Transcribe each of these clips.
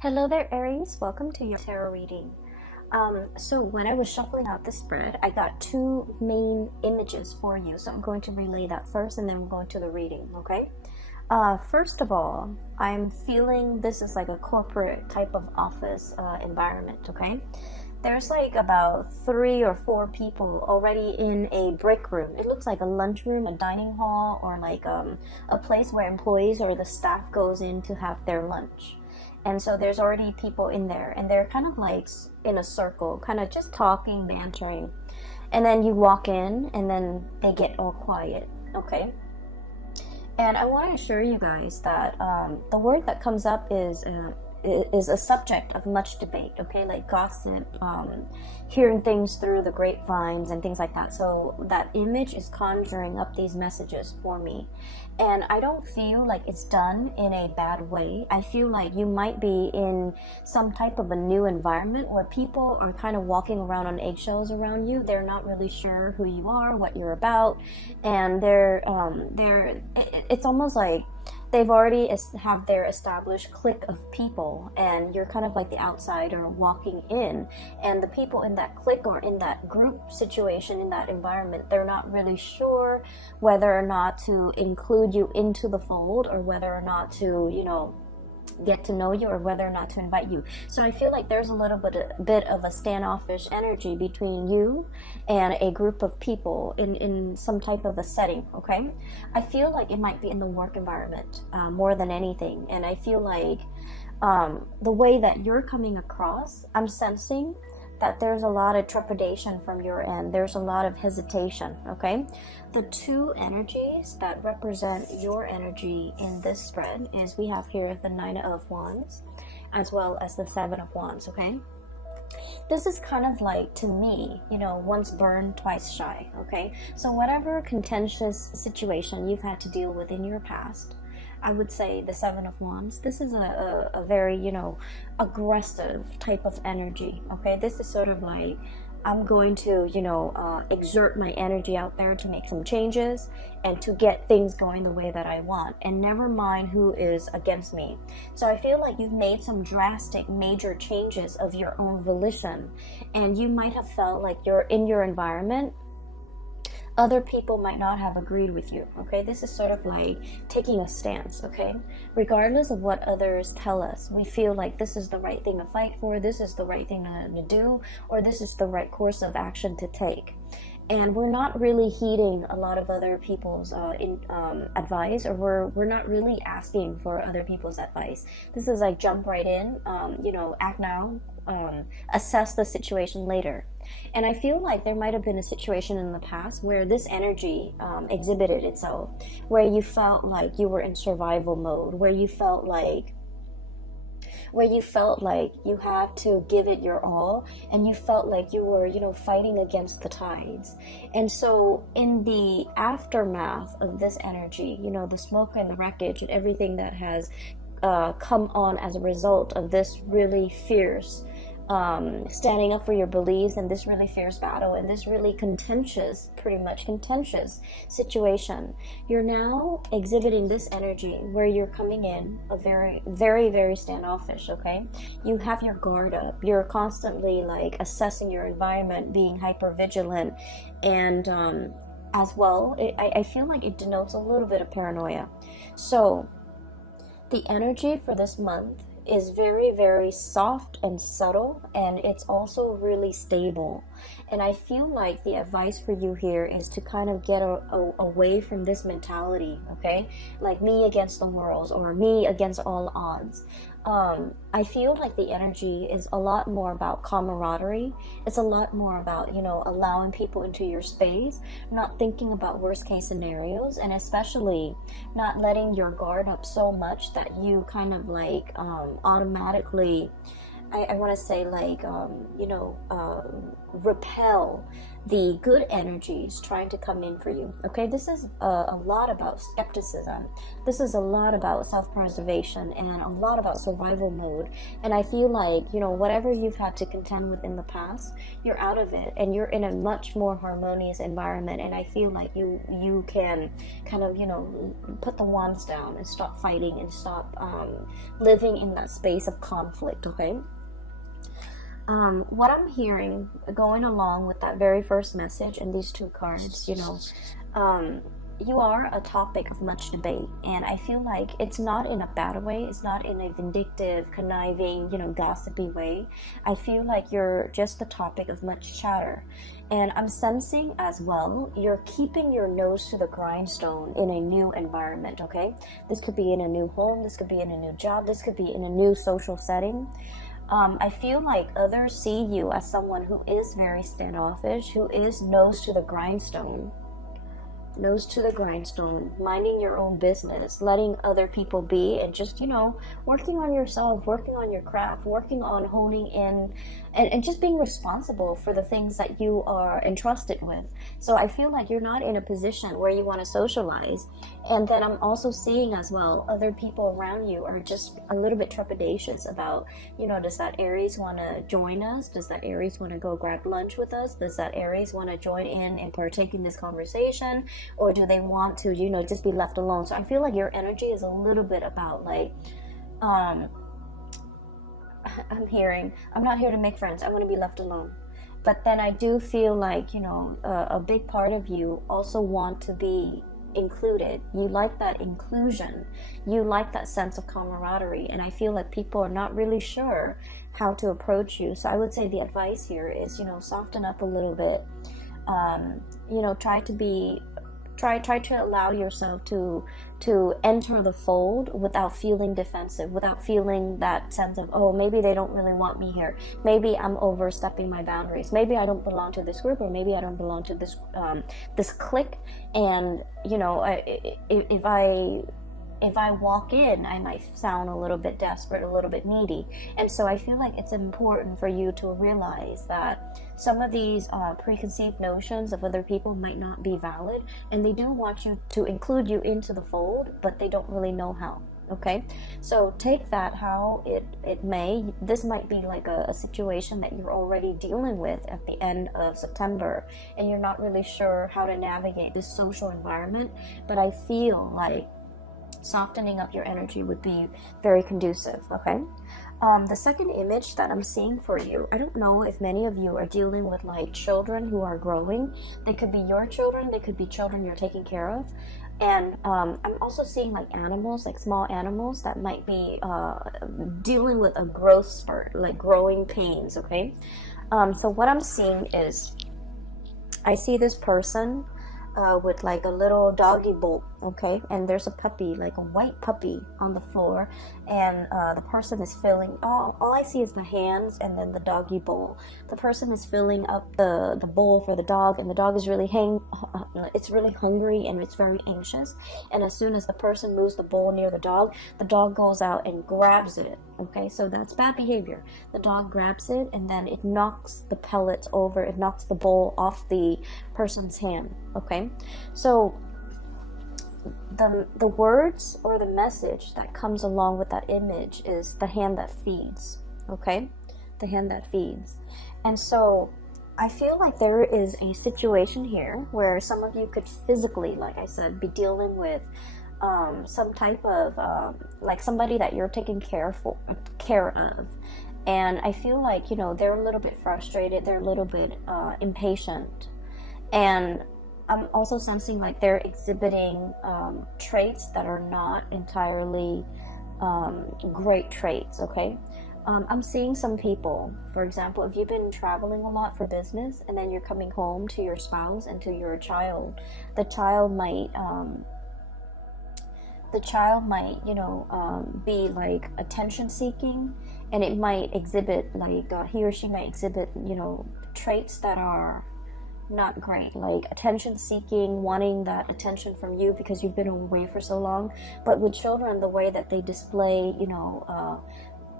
Hello there, Aries. Welcome to your tarot reading. So when I was shuffling out the spread, I got two main images for you. So I'm going to relay that first and then we're going to the reading, okay? First of all, I'm feeling this is like a corporate type of office environment, okay? There's like about 3 or 4 people already in a break room. It looks like a lunchroom, a dining hall, or like a place where employees or the staff goes in to have their lunch. And so there's already people in there and they're kind of like in a circle, kind of just talking, bantering. And then you walk in and then they get all quiet, okay? And I want to assure you guys that the word that comes up is a subject of much debate, okay? Like gossip, hearing things through the grapevines and things like that. So that image is conjuring up these messages for me. And I don't feel like it's done in a bad way. I feel like you might be in some type of a new environment where people are kind of walking around on eggshells around you. They're not really sure who you are, what you're about, and it's almost like they've already have their established clique of people, and you're kind of like the outsider walking in, and the people in that clique or in that group situation, in that environment, they're not really sure whether or not to include you into the fold, or whether or not to, get to know you, or whether or not to invite you. So I feel like there's a little bit of a standoffish energy between you and a group of people in some type of a setting, okay? I feel like it might be in the work environment more than anything. And I feel like the way that you're coming across, I'm sensing that there's a lot of trepidation from your end. There's a lot of hesitation, okay? The two energies that represent your energy in this spread is we have here the 9 of Wands as well as the 7 of Wands, okay? This is kind of like, to me, once burned, twice shy, okay? So whatever contentious situation you've had to deal with in your past, I would say the 7 of Wands, this is a very, aggressive type of energy, okay? This is sort of like, I'm going to, exert my energy out there to make some changes and to get things going the way that I want, and never mind who is against me. So I feel like you've made some drastic, major changes of your own volition, and you might have felt like you're in your environment, other people might not have agreed with you, okay? This is sort of like taking a stance, okay? Regardless of what others tell us, we feel like this is the right thing to fight for, this is the right thing to do, or this is the right course of action to take. And we're not really heeding a lot of other people's advice, or we're not really asking for other people's advice. This is like jump right in, act now, assess the situation later. And I feel like there might have been a situation in the past where this energy exhibited itself, where you felt like you were in survival mode, where you felt like you had to give it your all, and you felt like you were, fighting against the tides. And so in the aftermath of this energy, the smoke and the wreckage and everything that has come on as a result of this really fierce standing up for your beliefs, and this really fierce battle, and this really pretty much contentious situation, you're now exhibiting this energy where you're coming in a very, very, very standoffish, okay? You have your guard up. You're constantly like assessing your environment, being hyper vigilant, and as well, I feel like it denotes a little bit of paranoia. So the energy for this month is very, very soft and subtle, and it's also really stable. And I feel like the advice for you here is to kind of get away from this mentality, okay? Like me against the world, or me against all odds. I feel like the energy is a lot more about camaraderie. It's a lot more about, allowing people into your space, not thinking about worst case scenarios, and especially not letting your guard up so much that you kind of like automatically, I want to say like, repel the good energies trying to come in for you. Okay, this is a lot about skepticism. This is a lot about self-preservation and a lot about survival mode. And I feel like, you know, whatever you've had to contend with in the past, you're out of it and you're in a much more harmonious environment. And I feel like you can kind of, you know, put the wands down and stop fighting and stop living in that space of conflict. Okay. What I'm hearing going along with that very first message and these two cards, you know, you are a topic of much debate, and I feel like it's not in a bad way. It's not in a vindictive, conniving, you know, gossipy way. I feel like you're just the topic of much chatter. And I'm sensing as well, you're keeping your nose to the grindstone in a new environment, okay? This could be in a new home, this could be in a new job, this could be in a new social setting. I feel like others see you as someone who is very standoffish, who is nose to the grindstone, minding your own business, letting other people be, and just, you know, working on yourself, working on your craft, working on honing in, and just being responsible for the things that you are entrusted with. So I feel like you're not in a position where you want to socialize. And then I'm also seeing as well, other people around you are just a little bit trepidatious about, you know, does that Aries want to join us? Does that Aries want to go grab lunch with us? Does that Aries want to join in and partake in this conversation? Or do they want to, you know, just be left alone? So I feel like your energy is a little bit about like, I'm not here to make friends. I want to be left alone. But then I do feel like, you know, a big part of you also want to be included. You like that inclusion. You like that sense of camaraderie. And I feel like people are not really sure how to approach you. So I would say the advice here is, you know, soften up a little bit. You know, try to allow yourself to enter the fold without feeling defensive, without feeling that sense of, oh, maybe they don't really want me here, maybe I'm overstepping my boundaries, maybe I don't belong to this group, or maybe I don't belong to this this clique, and you know, if I walk in, I might sound a little bit desperate, a little bit needy. And so I feel like it's important for you to realize that some of these preconceived notions of other people might not be valid, and they do want you to include you into the fold, but they don't really know how. Okay, so take that how it may. This might be like a situation that you're already dealing with at the end of September, and you're not really sure how to navigate this social environment, but I feel like softening up your energy would be very conducive. Okay, the second image that I'm seeing for you, I don't know if many of you are dealing with like children who are growing. They could be your children, they could be children you're taking care of. And I'm also seeing like animals, like small animals that might be dealing with a growth spurt, like growing pains. Okay, so what I'm seeing is, I see this person with like a little doggy bowl, okay, and there's a puppy, like a white puppy on the floor, and the person is filling, all I see is the hands and then the doggy bowl. The person is filling up the bowl for the dog, and the dog is really it's really hungry and it's very anxious, and as soon as the person moves the bowl near the dog goes out and grabs it. Okay, so that's bad behavior. The dog grabs it and then it knocks the pellets over, it knocks the bowl off the person's hand. Okay, so the words or the message that comes along with that image is the hand that feeds. Okay, the hand that feeds. And so I feel like there is a situation here where some of you could physically, like I said, be dealing with some type of like somebody that you're taking care of, and I feel like, you know, they're a little bit frustrated, they're a little bit impatient, and I'm also sensing like they're exhibiting traits that are not entirely great traits. Okay, I'm seeing some people, for example, if you've been traveling a lot for business and then you're coming home to your spouse and to your child, the child might you know, be like attention seeking, and it might exhibit like he or she might exhibit, you know, traits that are not great, like attention seeking, wanting that attention from you because you've been away for so long. But with children, the way that they display, you know,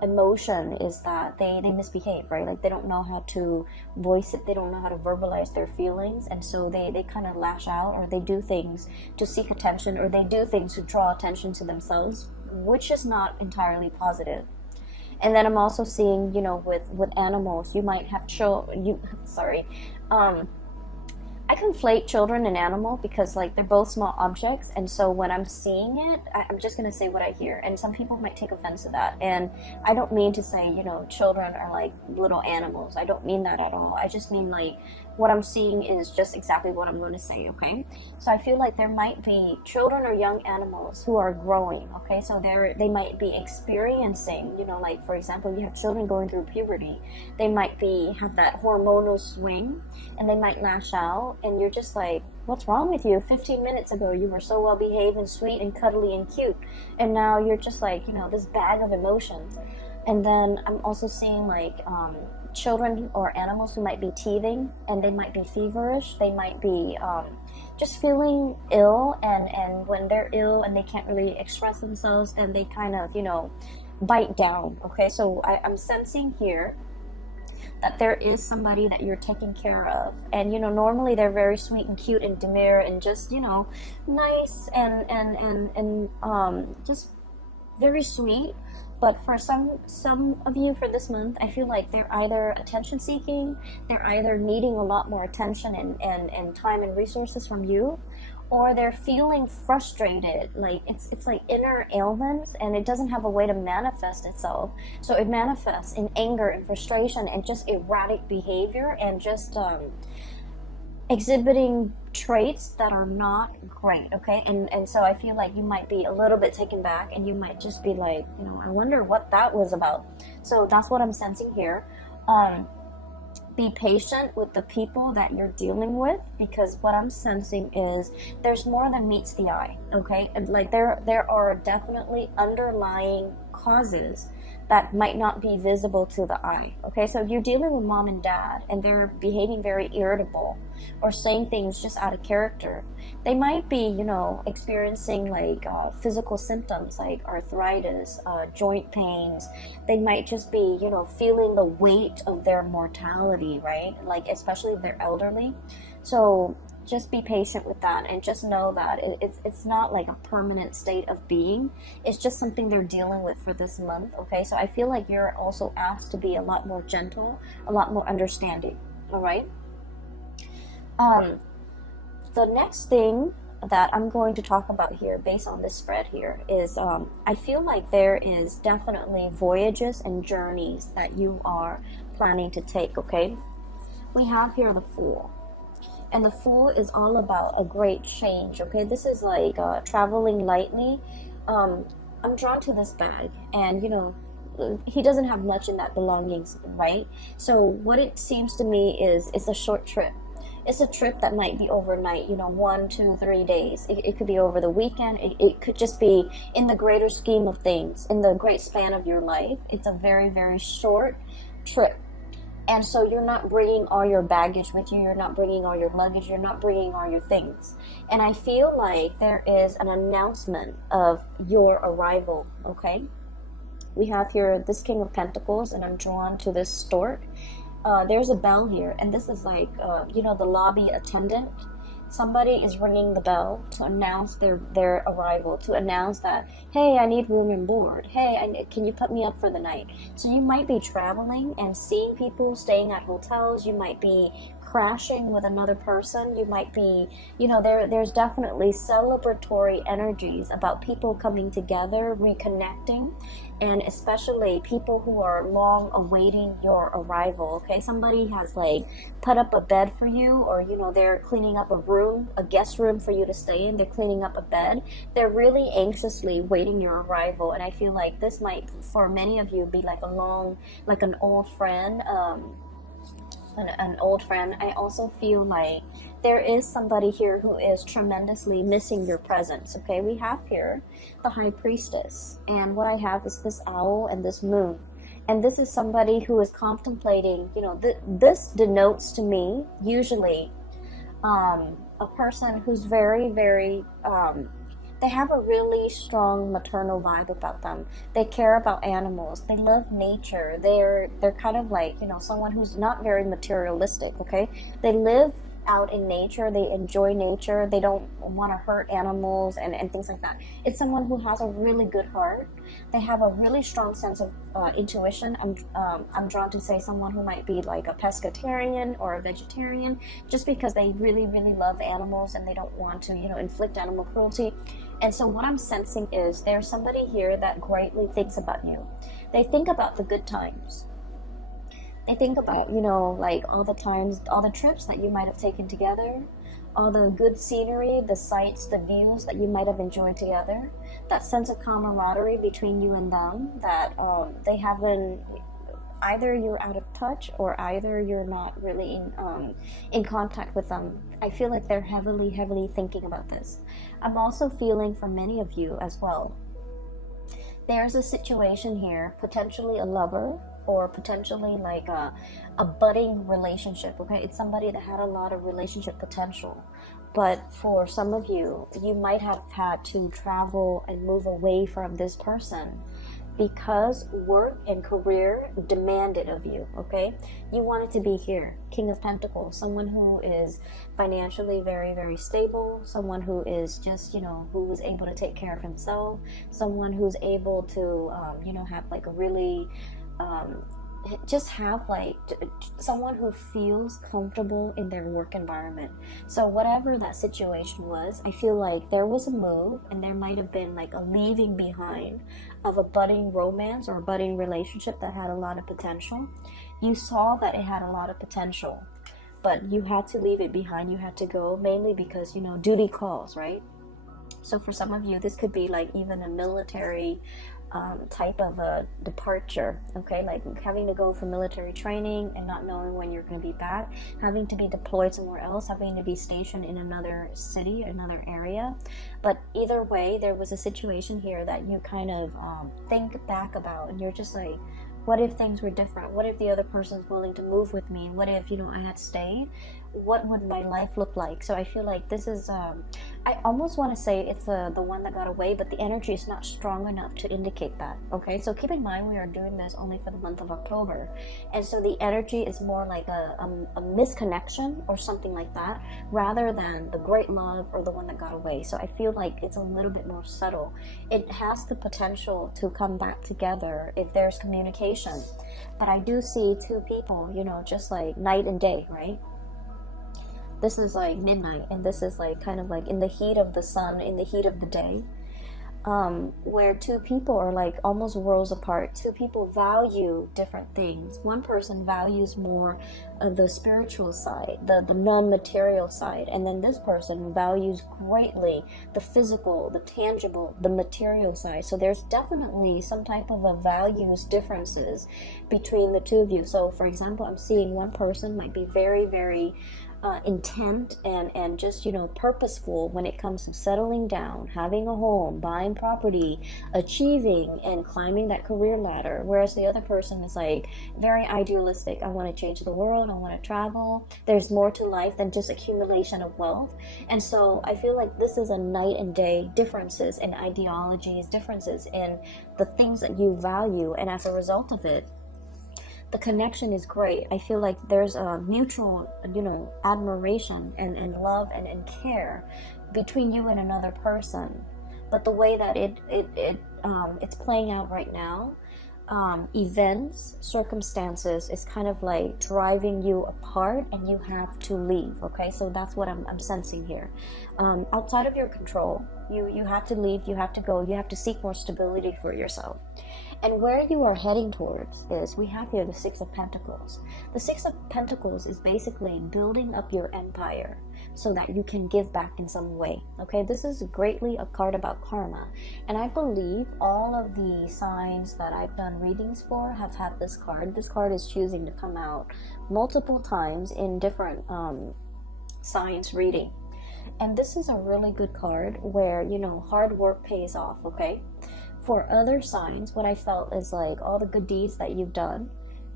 emotion is that they misbehave, right? Like they don't know how to voice it, they don't know how to verbalize their feelings, and so they kind of lash out, or they do things to seek attention, or they do things to draw attention to themselves, which is not entirely positive. And then I'm also seeing, you know, with animals, you might have I conflate children and animal because like they're both small objects, and so when I'm seeing it, I'm just gonna say what I hear, and some people might take offense to that, and I don't mean to say, you know, children are like little animals. I don't mean that at all. I just mean like what I'm seeing is just exactly what I'm going to say, okay? So I feel like there might be children or young animals who are growing, okay? So they might be experiencing, you know, like for example, you have children going through puberty. They might have that hormonal swing, and they might lash out, and you're just like, what's wrong with you? 15 minutes ago you were so well behaved and sweet and cuddly and cute, and now you're just like, you know, this bag of emotions. And then I'm also seeing like children or animals who might be teething, and they might be feverish, they might be just feeling ill, and when they're ill and they can't really express themselves, and they kind of, you know, bite down, okay? So I'm sensing here that there is somebody that you're taking care of, and you know, normally they're very sweet and cute and demure and just, you know, nice and just very sweet. But for some of you for this month, I feel like they're either attention seeking, they're either needing a lot more attention and time and resources from you, or they're feeling frustrated. Like it's like inner ailments, and it doesn't have a way to manifest itself. So it manifests in anger and frustration and just erratic behavior, and just exhibiting traits that are not great, okay? And so I feel like you might be a little bit taken back, and you might just be like, you know, I wonder what that was about. So that's what I'm sensing here. Be patient with the people that you're dealing with, because what I'm sensing is there's more than meets the eye, okay? And like there are definitely underlying causes that might not be visible to the eye, okay? So if you're dealing with mom and dad and they're behaving very irritable or saying things just out of character, they might be, you know, experiencing like physical symptoms like arthritis, joint pains. They might just be, you know, feeling the weight of their mortality, right? Like especially if they're elderly. So just be patient with that, and just know that it's not like a permanent state of being. It's just something they're dealing with for this month, okay? So I feel like you're also asked to be a lot more gentle, a lot more understanding, all right? The next thing that I'm going to talk about here based on this spread here is I feel like there is definitely voyages and journeys that you are planning to take, okay? We have here the Fool. And the Fool is all about a great change, okay? This is like traveling lightly. I'm drawn to this bag, and you know, he doesn't have much in that belongings, right? So what it seems to me is it's a short trip. It's a trip that might be overnight, you know, 1, 2, 3 days. It could be over the weekend. It could just be in the greater scheme of things, in the great span of your life. It's a very, very short trip. And so you're not bringing all your baggage with you. You're not bringing all your luggage. You're not bringing all your things. And I feel like there is an announcement of your arrival, okay? We have here this King of Pentacles, and I'm drawn to this stork. There's a bell here, and this is like, you know, the lobby attendant. Somebody is ringing the bell to announce their arrival, to announce that, hey, I need room and board. Hey, can you put me up for the night? So you might be traveling and seeing people staying at hotels. You might be crashing with another person. You might be, you know, there's definitely celebratory energies about people coming together, reconnecting, and especially people who are long awaiting your arrival, okay? Somebody has like put up a bed for you, or you know, they're cleaning up a room, a guest room for you to stay in. They're cleaning up a bed. They're really anxiously waiting your arrival, and I feel like this might, for many of you, be like an old friend, an old friend. I also feel like there is somebody here who is tremendously missing your presence, okay? We have here the High Priestess, and what I have is this owl and this moon. And this is somebody who is contemplating, you know, this denotes to me usually a person who's very, very They have a really strong maternal vibe about them. They care about animals. They love nature. They're kind of like, you know, someone who's not very materialistic, okay? They live out in nature. They enjoy nature. They don't want to hurt animals and things like that. It's someone who has a really good heart. They have a really strong sense of intuition. I'm drawn to say someone who might be like a pescatarian or a vegetarian, just because they really, really love animals and they don't want to, you know, inflict animal cruelty. And so what I'm sensing is there's somebody here that greatly thinks about you. They think about the good times. They think about, you know, like all the times, all the trips that you might have taken together, all the good scenery, the sights, the views that you might have enjoyed together, that sense of camaraderie between you and them, that they haven't, either you're out of touch or either you're not really in contact with them. I feel like they're heavily thinking about this. I'm also feeling for many of you as well. There's a situation here, potentially a lover, or potentially like a budding relationship, okay? It's somebody that had a lot of relationship potential. But for some of you, you might have had to travel and move away from this person because work and career demanded of you, okay? You wanted to be here. King of Pentacles, someone who is financially very, very stable, someone who is just, you know, who is able to take care of himself, someone who's able to, you know, have like a really, just have like someone who feels comfortable in their work environment. So whatever that situation was, I feel like there was a move and there might have been like a leaving behind of a budding romance or a budding relationship that had a lot of potential. You saw that it had a lot of potential, but you had to leave it behind. You had to go, mainly because, you know, duty calls, right? So for some of you, this could be like even a military type of a departure, okay? Like having to go for military training and not knowing when you're going to be back, having to be deployed somewhere else, having to be stationed in another city, another area. But either way, there was a situation here that you kind of think back about, and you're just like, what if things were different? What if the other person's willing to move with me? What if, you know, I had stayed? What would my life look like? So I feel like this is, I almost want to say it's the one that got away, but the energy is not strong enough to indicate that, okay? So keep in mind, we are doing this only for the month of October. And so the energy is more like a misconnection or something like that, rather than the great love or the one that got away. So I feel like it's a little bit more subtle. It has the potential to come back together if there's communication. But I do see two people, you know, just like night and day, right? This is like midnight, and this is like kind of like in the heat of the sun, in the heat of the day, where two people are like almost worlds apart. Two people value different things. One person values more of the spiritual side, the non-material side, and then this person values greatly the physical, the tangible, the material side. So there's definitely some type of a values differences between the two of you. So for example, I'm seeing one person might be very, very intent and just, you know, purposeful when it comes to settling down, having a home, buying property, achieving and climbing that career ladder, whereas the other person is like very idealistic. I want to change the world, I want to travel. There's more to life than just accumulation of wealth. And so I feel like this is a night and day differences in ideologies, differences in the things that you value, and as a result of it, the connection is great. I feel like there's a mutual, you know, admiration and love and care between you and another person. But the way that it's playing out right now, events, circumstances is kind of like driving you apart, and you have to leave. Okay, so that's what I'm sensing here. Outside of your control, you have to leave. You have to go. You have to seek more stability for yourself. And where you are heading towards is, we have here the Six of Pentacles. The Six of Pentacles is basically building up your empire so that you can give back in some way. Okay, this is greatly a card about karma. And I believe all of the signs that I've done readings for have had this card. This card is choosing to come out multiple times in different signs reading. And this is a really good card where, you know, hard work pays off, okay? For other signs, what I felt is like all the good deeds that you've done,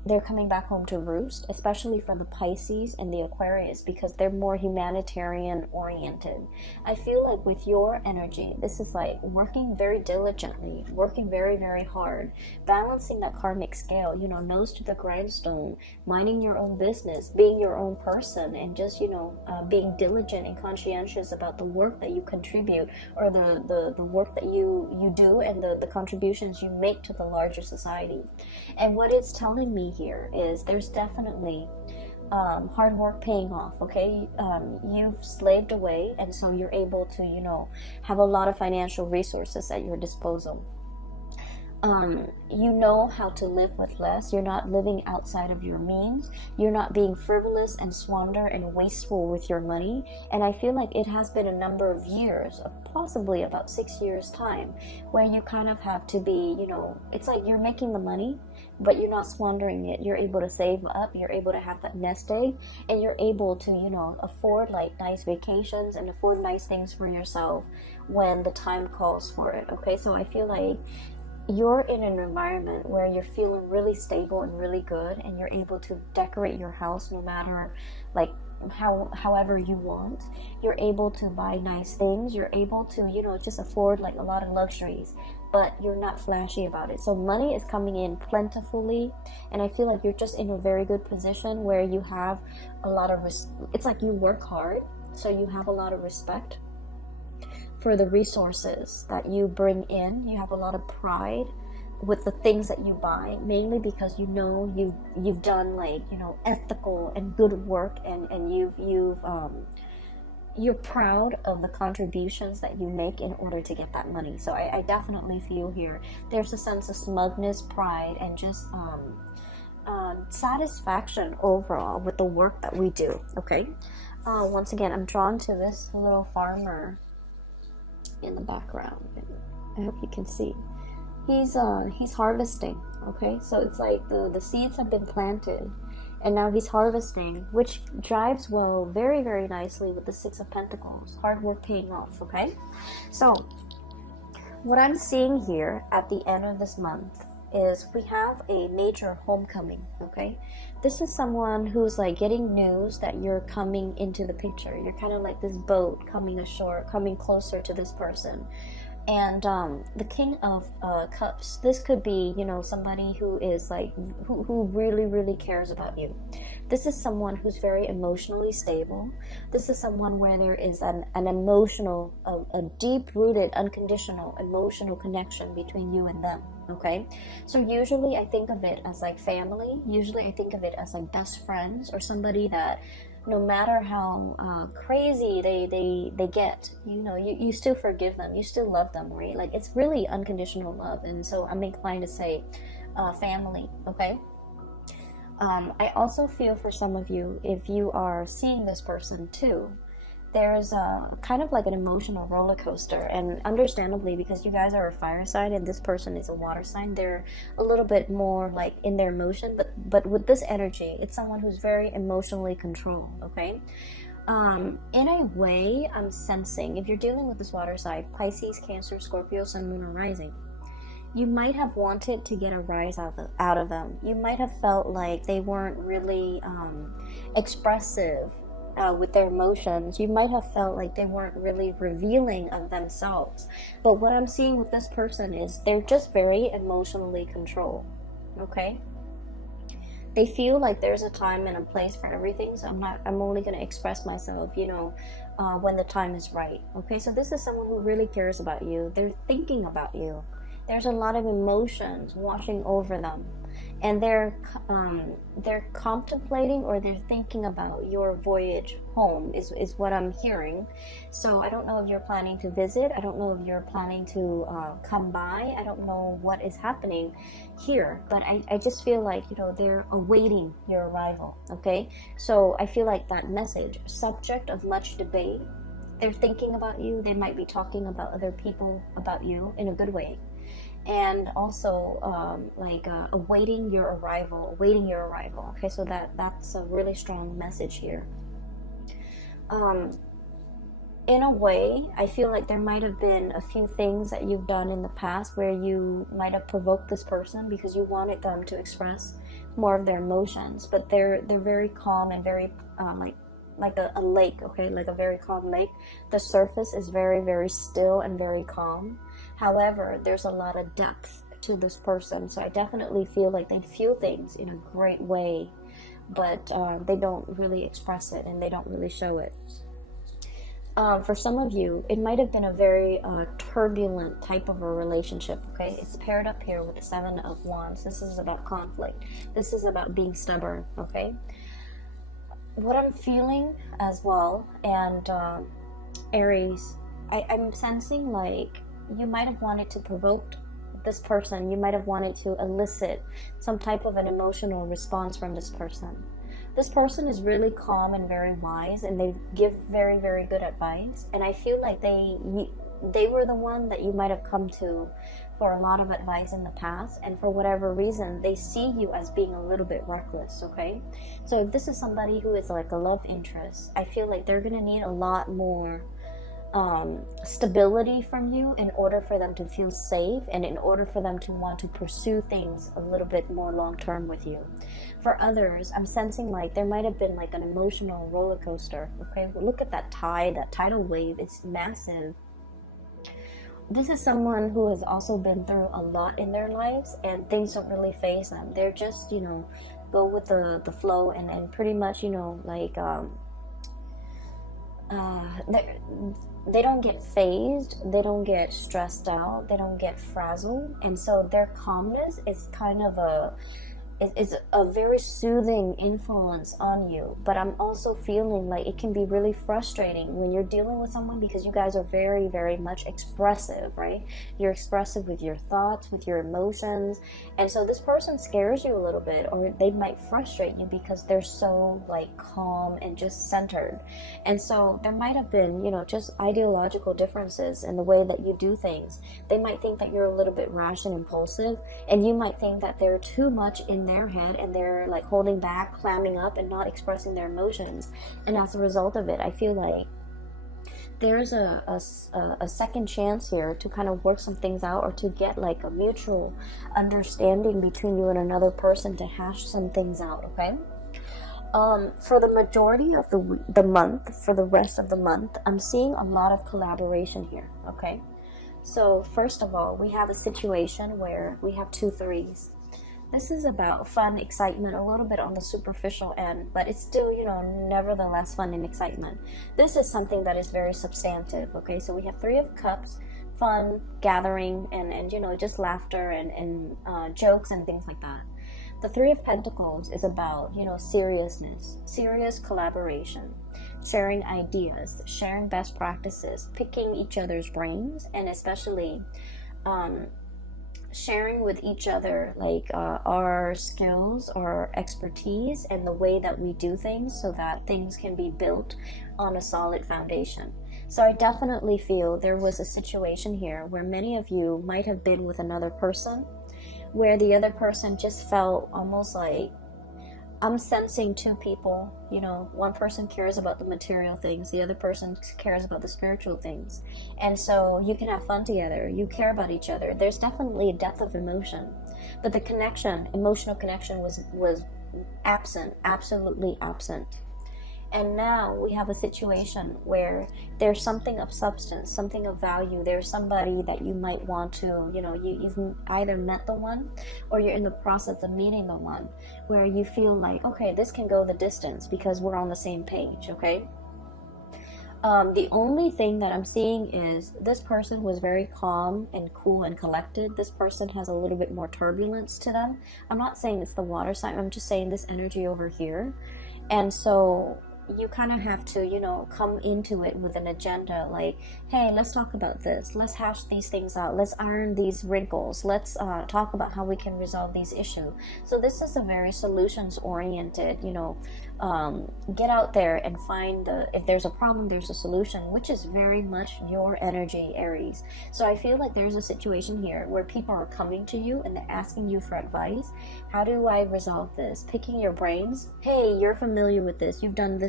they're coming back home to roost, especially for the Pisces and the Aquarius, because they're more humanitarian oriented. I feel like with your energy, this is like working very diligently, working very, very hard, balancing that karmic scale, you know, nose to the grindstone, minding your own business, being your own person, and just, you know, being diligent and conscientious about the work that you contribute, or the work that you do, and the contributions you make to the larger society. And what it's telling me here is there's definitely hard work paying off. Okay, you've slaved away, and so you're able to, you know, have a lot of financial resources at your disposal. You know how to live with less. You're not living outside of your means. You're not being frivolous and squander and wasteful with your money. And I feel like it has been a number of years, possibly about 6 years time, where you kind of have to be, you know, it's like you're making the money, but you're not squandering it. You're able to save up. You're able to have that nest egg, and you're able to, you know, afford like nice vacations and afford nice things for yourself when the time calls for it. Okay, so I feel like you're in an environment where you're feeling really stable and really good, and you're able to decorate your house no matter like however you want. You're able to buy nice things. You're able to, you know, just afford like a lot of luxuries, but you're not flashy about it. So money is coming in plentifully, and I feel like you're just in a very good position where you have a lot of it's like you work hard, so you have a lot of respect for the resources that you bring in. You have a lot of pride with the things that you buy, mainly because you know you've done like, you know, ethical and good work, and you're proud of the contributions that you make in order to get that money. So I definitely feel here there's a sense of smugness, pride, and just satisfaction overall with the work that we do. Okay, once again, I'm drawn to this little farmer in the background. I hope you can see. He's harvesting. Okay, so it's like the seeds have been planted, and now he's harvesting, which jives well very, very nicely with the Six of Pentacles. Hard work paying off. Okay, so what I'm seeing here at the end of this month is we have a major homecoming. Okay, this is someone who's like getting news that you're coming into the picture. You're kind of like this boat coming ashore, coming closer to this person. And the King of Cups, this could be, you know, somebody who is like who really, really cares about you. This is someone who's very emotionally stable. This is someone where there is an emotional, a deep-rooted, unconditional emotional connection between you and them. Okay, so usually I think of it as like family. Usually I think of it as like best friends, or somebody that no matter how crazy they get, you know, you still forgive them, you still love them, right? Like, it's really unconditional love. And so I'm inclined to say family. Okay, I also feel for some of you, if you are seeing this person too, there's kind of like an emotional roller coaster. And understandably, because you guys are a fire sign and this person is a water sign, they're a little bit more like in their emotion, but with this energy, it's someone who's very emotionally controlled. Okay, in a way, I'm sensing, if you're dealing with this water sign, Pisces, Cancer, Scorpio, Sun, Moon, or Rising, you might have wanted to get a rise out of them. You might have felt like they weren't really expressive with their emotions. You might have felt like they weren't really revealing of themselves. But what I'm seeing with this person is they're just very emotionally controlled. Okay, they feel like there's a time and a place for everything, so I'm only going to express myself, you know, when the time is right. Okay, so this is someone who really cares about you. They're thinking about you. There's a lot of emotions washing over them, and they're contemplating, or they're thinking about your voyage home is what I'm hearing. So I don't know if you're planning to visit. I don't know if you're planning to come by. I don't know what is happening here, but I just feel like, you know, they're awaiting your arrival. Okay, so I feel like that message, subject of much debate, they're thinking about you. They might be talking about other people about you in a good way. And also awaiting your arrival. Okay, so that's a really strong message here. in a way, I feel like there might have been a few things that you've done in the past where you might have provoked this person because you wanted them to express more of their emotions, but they're very calm and very like a lake, okay, like a very calm lake. The surface is very, very still and very calm. However, there's a lot of depth to this person, so I definitely feel like they feel things in a great way, but they don't really express it and they don't really show it. For some of you, it might have been a very turbulent type of a relationship, okay? It's paired up here with the Seven of Wands. This is about conflict. This is about being stubborn, okay? What I'm feeling as well, and Aries, I'm sensing like you might have wanted to provoke this person. You might have wanted to elicit some type of an emotional response from this person. This person is really calm and very wise, and they give very, very good advice. And I feel like they were the one that you might have come to for a lot of advice in the past, and for whatever reason, they see you as being a little bit reckless, okay? So if this is somebody who is like a love interest, I feel like they're gonna need a lot more stability from you in order for them to feel safe and in order for them to want to pursue things a little bit more long term with you. For others, I'm sensing like there might have been like an emotional roller coaster, okay? Look at that tide, that tidal wave, it's massive. This is someone who has also been through a lot in their lives, and things don't really faze them. They're just, you know, go with the flow, and pretty much, you know, like they don't get phased, they don't get stressed out, they don't get frazzled, and so their calmness is kind of is a very soothing influence on you. But I'm also feeling like it can be really frustrating when you're dealing with someone, because you guys are very, very much expressive, right? You're expressive with your thoughts, with your emotions, and so this person scares you a little bit, or they might frustrate you because they're so like calm and just centered. And so there might have been, you know, just ideological differences in the way that you do things. They might think that you're a little bit rash and impulsive, and you might think that they're too much in their head and they're like holding back, clamming up, and not expressing their emotions. And as a result of it, I feel like there's a second chance here to kind of work some things out, or to get like a mutual understanding between you and another person to hash some things out, okay? For the majority of the month, for the rest of the month, I'm seeing a lot of collaboration here, okay? So first of all, we have a situation where we have 2 threes. This is about fun, excitement, a little bit on the superficial end, but it's still, you know, nevertheless fun and excitement. This is something that is very substantive, okay? So we have 3 of Cups, fun, gathering, and you know, just laughter and jokes and things like that. The 3 of Pentacles is about, you know, seriousness, serious collaboration, sharing ideas, sharing best practices, picking each other's brains, and especially sharing with each other like our skills, our expertise, and the way that we do things so that things can be built on a solid foundation. So I definitely feel there was a situation here where many of you might have been with another person, where the other person just felt almost like, I'm sensing 2 people, you know, one person cares about the material things, the other person cares about the spiritual things. And so you can have fun together, you care about each other. There's definitely a depth of emotion, but the connection, emotional connection was absent, absolutely absent. And now we have a situation where there's something of substance, something of value. There's somebody that you might want to, you know, you've either met the one, or you're in the process of meeting the one, where you feel like, okay, this can go the distance because we're on the same page, okay? The only thing that I'm seeing is this person was very calm and cool and collected. This person has a little bit more turbulence to them. I'm not saying it's the water sign, I'm just saying this energy over here. And so you kind of have to, you know, come into it with an agenda, like, hey, let's talk about this, let's hash these things out, let's iron these wrinkles, let's talk about how we can resolve these issues. So this is a very solutions oriented, you know, get out there and find if there's a problem, there's a solution, which is very much your energy, Aries. So I feel like there's a situation here where people are coming to you and they're asking you for advice. How do I resolve this? Picking your brains. Hey, you're familiar with this, you've done this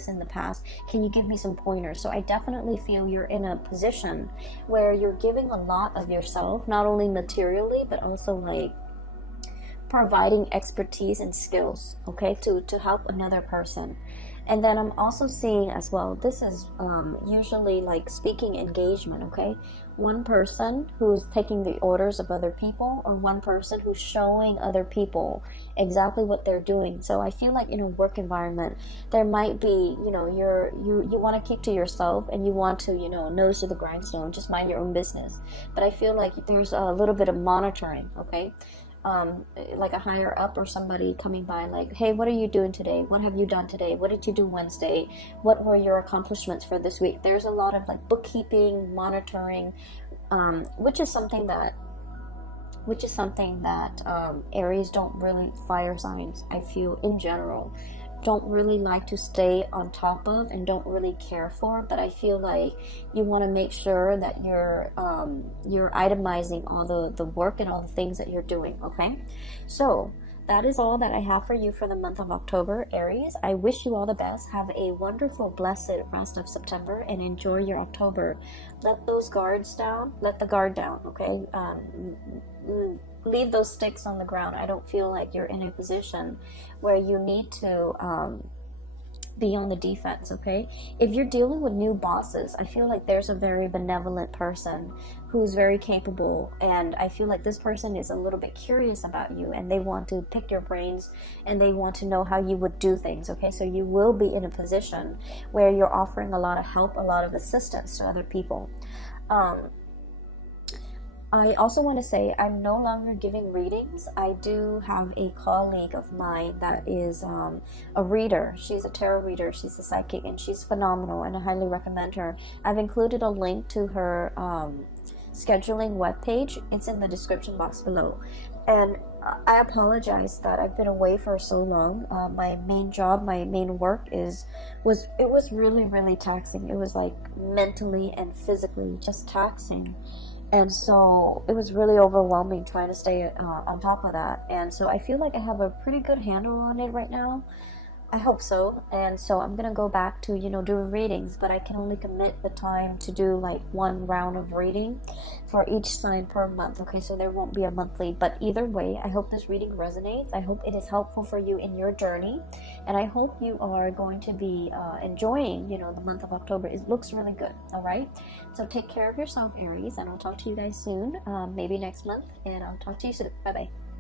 this in the past? Can you give me some pointers? So I definitely feel you're in a position where you're giving a lot of yourself, not only materially, but also like providing expertise and skills, okay, to help another person. And then I'm also seeing as well, this is usually like speaking engagement, okay? One person who's taking the orders of other people, or one person who's showing other people exactly what they're doing. So I feel like in a work environment, there might be, you know, you want to keep to yourself, and you want to, you know, nose to the grindstone, just mind your own business. But I feel like there's a little bit of monitoring, okay? Like a higher up or somebody coming by, like, hey, what are you doing today? What have you done today? What did you do Wednesday? What were your accomplishments for this week? There's a lot of like bookkeeping, monitoring, which is something that Aries don't really, fire signs, I feel in general, don't really like to stay on top of and don't really care for. But I feel like you want to make sure that you're itemizing all the work and all the things that you're doing, okay? So that is all that I have for you for the month of October, Aries. I wish you all the best. Have a wonderful, blessed rest of September, and enjoy your October. Let those guards down. Let the guard down, okay? Leave those sticks on the ground. I don't feel like you're in a position where you need to be on the defense, okay? If you're dealing with new bosses, I feel like there's a very benevolent person who's very capable, and I feel like this person is a little bit curious about you, and they want to pick your brains, and they want to know how you would do things, okay? So you will be in a position where you're offering a lot of help, a lot of assistance to other people. I also want to say I'm no longer giving readings. I do have a colleague of mine that is a reader. She's a tarot reader. She's a psychic, and she's phenomenal, and I highly recommend her. I've included a link to her scheduling webpage. It's in the description box below. And I apologize that I've been away for so long. My main job, my main work was really, really taxing. It was like mentally and physically just taxing. And so it was really overwhelming trying to stay on top of that. And so I feel like I have a pretty good handle on it right now. I hope so. And so I'm going to go back to, you know, doing readings, but I can only commit the time to do like one round of reading for each sign per month. Okay, so there won't be a monthly, but either way, I hope this reading resonates. I hope it is helpful for you in your journey. And I hope you are going to be enjoying, you know, the month of October. It looks really good. All right. So take care of yourself, Aries, and I'll talk to you guys soon, maybe next month, and I'll talk to you soon. Bye-bye.